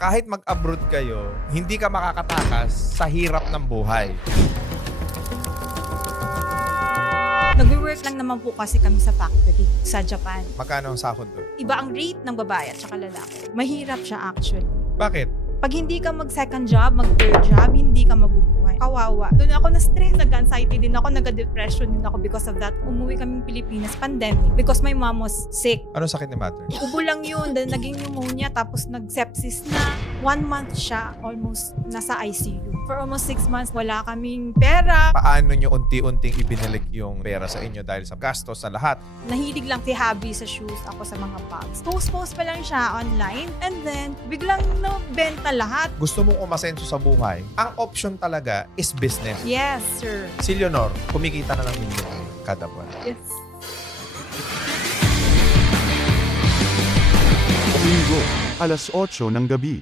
Kahit mag-abroad kayo, hindi ka makakatakas sa hirap ng buhay. Nagwe-work lang naman po kasi kami sa factory sa Japan. Magkano ang sahod doon? Iba ang rate ng babae at saka lalaki. Mahirap siya actually. Bakit? Pag hindi ka mag-second job, mag-third job, hindi ka mabubuhay. Kawawa. Doon ako na-stress, nag-anxiety din ako, nag-depression din ako because of that. Umuwi kaming Pilipinas, pandemic, because my mom was sick. Ano sakit ni mother? Ubo lang yun, then naging pneumonia, tapos nag-sepsis na. 1 month siya, almost nasa ICU. For almost 6 months, wala kaming pera. Paano nyo unti-unting ibinalik yung pera sa inyo dahil sa gastos sa lahat? Nahilig lang si Habi sa shoes, ako sa mga bags. Post pa lang siya online, and then biglang nabenta lahat. Gusto mong umasenso sa buhay, ang option talaga is business. Yes, sir. Si Leonor, kumikita na ng milyon kada buwan. Yes. Linggo, alas 8 ng gabi.